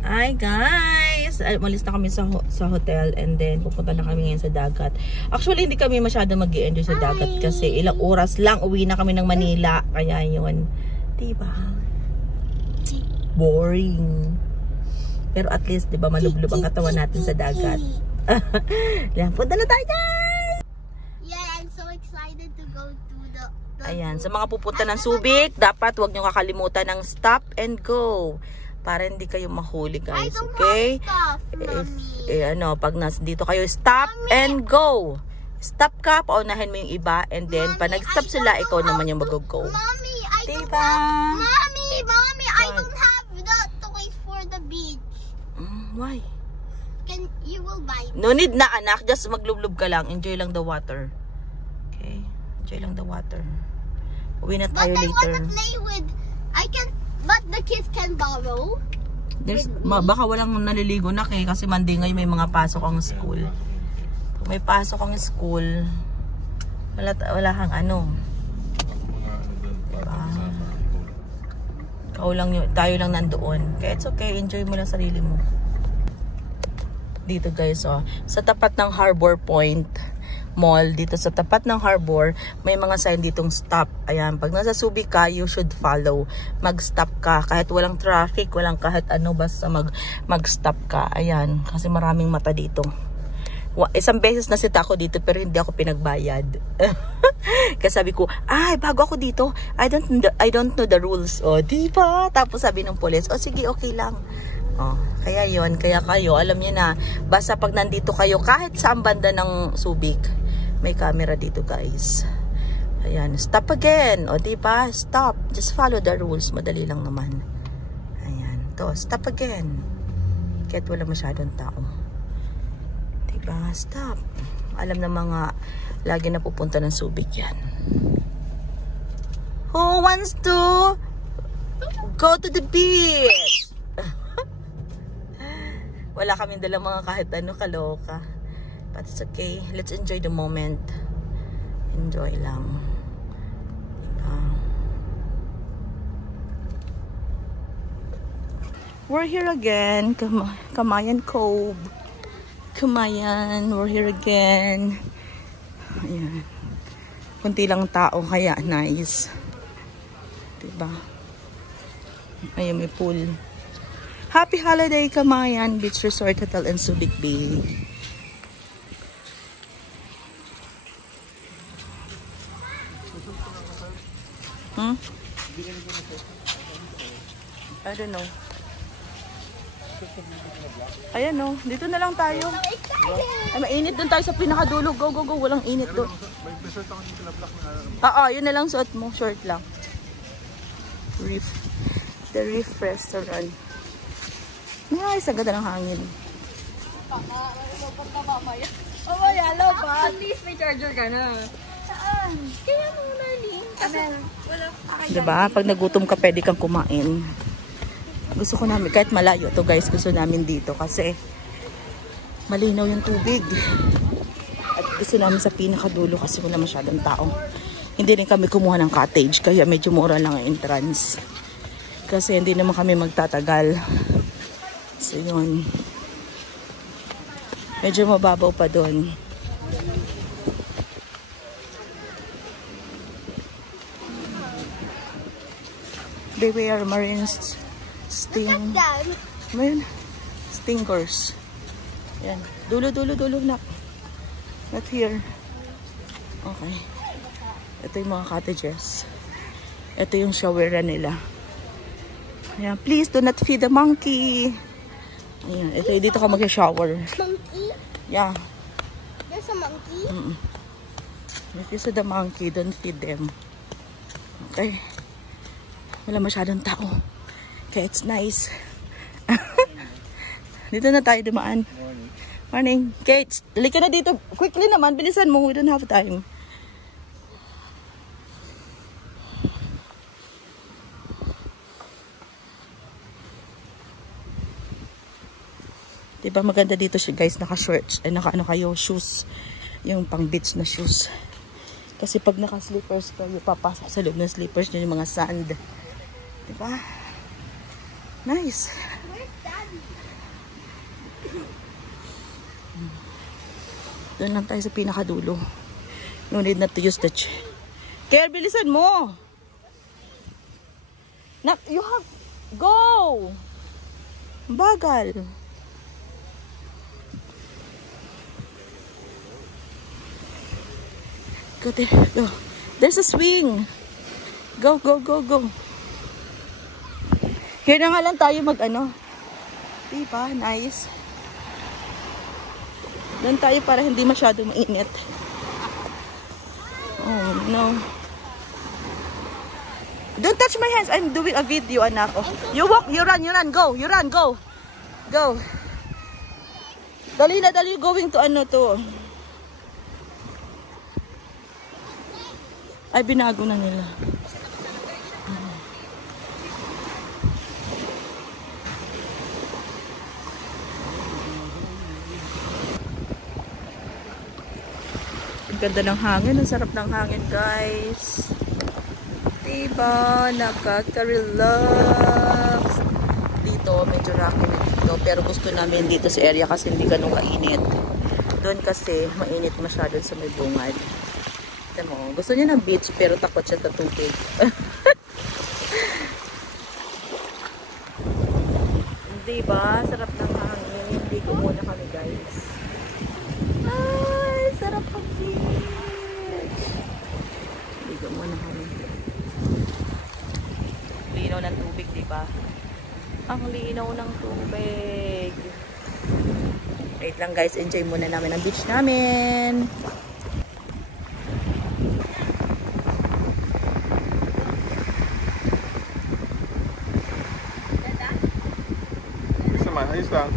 Hi guys! Umalis na kami sa hotel and then pupunta na kami ngayon sa dagat. Actually, hindi kami masyado mag-i-enjoy sa dagat kasi ilang oras lang uwi na kami ng Manila. Kaya yun. Diba? Boring. Pero at least, diba, malublob ang katawan natin sa dagat. Yan, punta na tayo guys! Yeah, I'm so excited to go to the Ayan, sa mga pupunta ng Subic, dapat huwag nyo kakalimutan ng stop and go. Para hindi kayo mahuli guys, okay? Pag dito kayo, stop and go. Stop ka, paunahin mo yung iba, and then pag nag-stop sila, ikaw naman yung mag-go. Mommy, I diba? Mommy, I don't have the toys for the beach. Why? You will buy me. No need na anak, just maglublob ka lang, enjoy lang the water. Okay? Enjoy lang the water. Uwi na tayo later. But I wanna play with, but the kids can borrow. Baka walang naliligo na kasi Monday ngayon may mga pasok ang school. Pag may pasok ang school, wala kang ano. Tayo lang nandoon. Kaya it's okay, enjoy mo lang sarili mo. Dito guys, sa tapat ng Harbor Point Mall, dito sa tapat ng harbor, may mga sign ditong stop. Ayan, pag nasa Subic ka, you should follow. Mag-stop ka. Kahit walang traffic, walang kahit ano, basta mag-stop ka. Ayan, kasi maraming mata dito. Isang beses na sita ako dito, pero hindi ako pinagbayad. Kasi sabi ko, bago ako dito, I don't know the rules. Diba? Tapos sabi ng police, sige, okay lang. Kaya yon, kaya kayo, alam niyo na, basta pag nandito kayo, kahit saan banda ng Subic, may camera dito guys. Ayan, stop again. Diba? Stop. Just follow the rules. Madali lang naman. Ayan, stop again. Kahit wala masyadong tao. Diba? Stop. Alam na mga lagi na pupunta ng Subic yan. Who wants to go to the beach? Wala kaming dala mga kahit ano, kaloka. But it's okay. Let's enjoy the moment. Enjoy lang. We're here again. Camayan Cove. Camayan. We're here again. Ayan. Kunti lang tao kaya nice. Diba? Ayan, may pool. Happy holiday, Camayan Beach Resort Hotel and Subic Bay. I don't know. Ayan dito na lang tayo. Ay, mainit doon tayo sa pinakadulo. Go. Walang init doon. Yun na lang suot mo. Short lang. The Reef Restaurant. Nice, ang ganda ng hangin. At least may charger ka na. Saan? Kaya mo learning. Diba? Pag nagutom ka, pwede kang kumain. Gusto ko namin, kahit malayo to guys, gusto namin dito kasi malinaw yung tubig. At gusto namin sa pinakadulo kasi wala masyadong tao. Hindi rin kami kumuha ng cottage, kaya medyo mura lang ang entrance. Kasi hindi naman kami magtatagal. So yun. Medyo mababaw pa doon. Beware marine stingers. Yan. Dulo na. Not here. Okay. Ito yung mga cottages. Ito yung showeran nila. Ayan. Please do not feed the monkey. Ayan. Ito, dito ka mag-shower. Monkey? Yeah. There's a monkey? If you see the monkey, don't feed them. Okay? Wala masyadong tao. Okay, it's nice. Dito na tayo dumaan. Morning. Kate, dali ka na dito. Quickly naman, bilisan mo. We don't have time. Diba maganda dito siya guys, naka-shorts. Naka-ano kayo, shoes. Yung pang beach na shoes. Kasi pag naka-slippers kayo, papasok sa loob ng slippers nyo yung mga sand. Diba? Nice. Where's Daddy? Doon lang tayo sa pinakadulo. No need not to use the Care, bilisan mo! You have... Go! Bagal. Go there. Go. There's a swing. Go, go, go, go. Here na nga lang tayo mag-ano. Diba? Nice. Doon tayo para hindi masyado mainit. Oh, no. Don't touch my hands. I'm doing a video, anak. Oh. You walk, you run, go. You run, go. Go. Dali na, dali. Going to ano to. Ay, binago na nila. Ang ganda ng hangin. Ang sarap ng hangin, guys. Diba? Nakaka-relax. Dito, medyo rocky na dito. Pero gusto namin dito sa area kasi hindi ganun kainit. Doon kasi, mainit masyado sa may bungad. Mo, gusto niya ng beach pero takot siya sa tubig. Diba? Sarap ng hangin. Ligo muna kami, guys. Ay, sarap ang beach. Ligo muna kami. Linaw ng tubig, diba? Ang linaw ng tubig. Wait lang, guys. Enjoy muna namin ang beach namin. Ayos lang.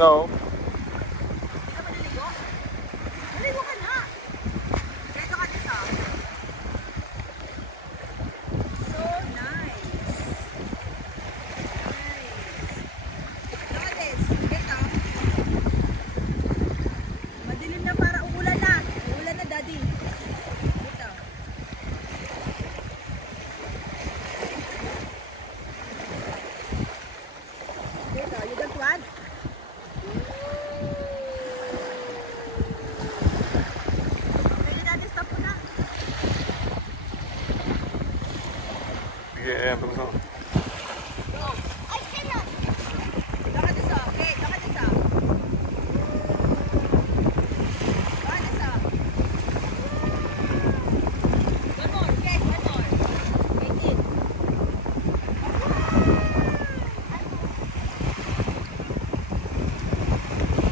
No. Yeah, but no. I cannot. Look at this up. Okay, look at this up. Look at this up. One more, okay, one more. Make it.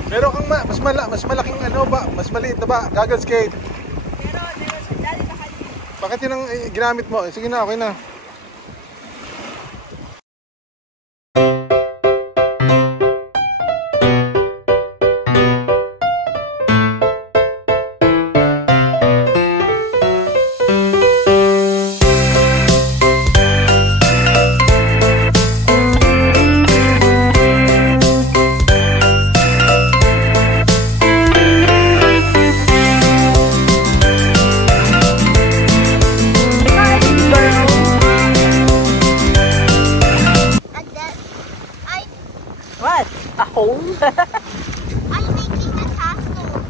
Meron kang mas malaking ano ba? Mas maliit na ba? Gaggle skate. Pero, dali baka. Bakit yun ang ginamit mo? Sige na, okay na. I'm making a castle.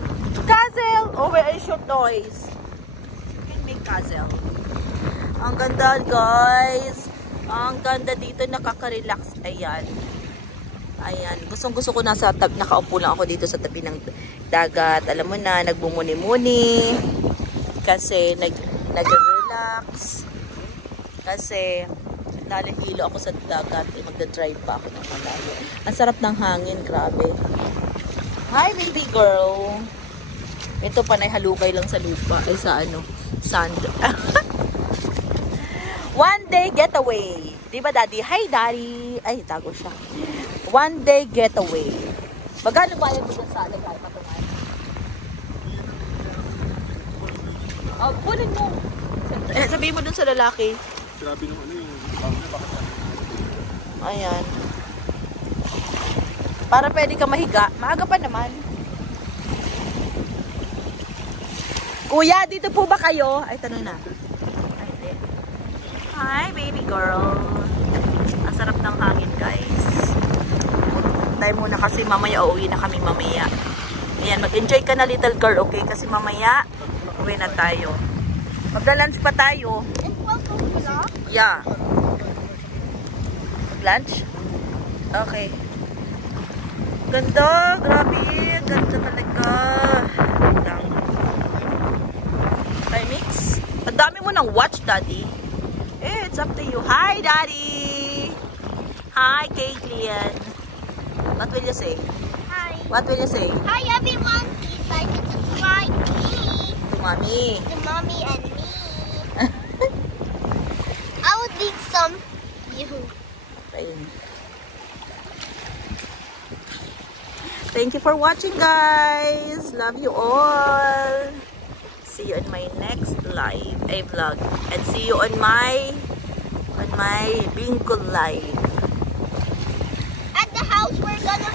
Castle! Oh, where is your toys? You can make castle. Ang ganda, guys. Ang ganda dito, nakaka-relax. Ayan. Ayan. Gustong-gusto ko nakaupo lang ako dito sa tabi ng dagat. Alam mo na, nagbumuni-muni. Kasi nag-relax. Kasi lalihilo ako sa dagat. Magda-drive pa ako ng malayo. Ang sarap ng hangin. Grabe. Hi, baby girl. Ito panay halukay lang sa lupa. Ay, sa ano? Sand. One day getaway. Diba, daddy? Hi, daddy. Ay, tago siya. One day getaway. Magkano bayad mo sa alagay? Patungan. Oh, kunin mo. Sabihin mo dun sa lalaki. Grabe nung ano yung Ayan. Para pwede ka mahiga. Maaga pa naman. Kuya, dito po ba kayo? Ay, tanong na. Ay, hindi. Hi, baby girl. Ang sarap ng hangin, guys. Tayo muna kasi mamaya uuwi na kami mamaya. Ayan, mag-enjoy ka na, little girl, okay? Kasi mamaya, uwi na tayo. Magla-lunch pa tayo. Yeah. Mag-lunch? Okay. Ganda, grabe. Ganda talaga. Wait lang. Mix. Ang dami mo ng watch, Daddy. Eh, it's up to you. Hi, Daddy. Hi, Caitlin. What will you say? Hi. What will you say? Hi, everyone. Please like and subscribe to me. To Mommy. To Mommy and me. I would leave some you. Ayun. Thank you for watching, guys. Love you all. See you in my next live vlog, and see you on my Bingkol live. At the house, we're gonna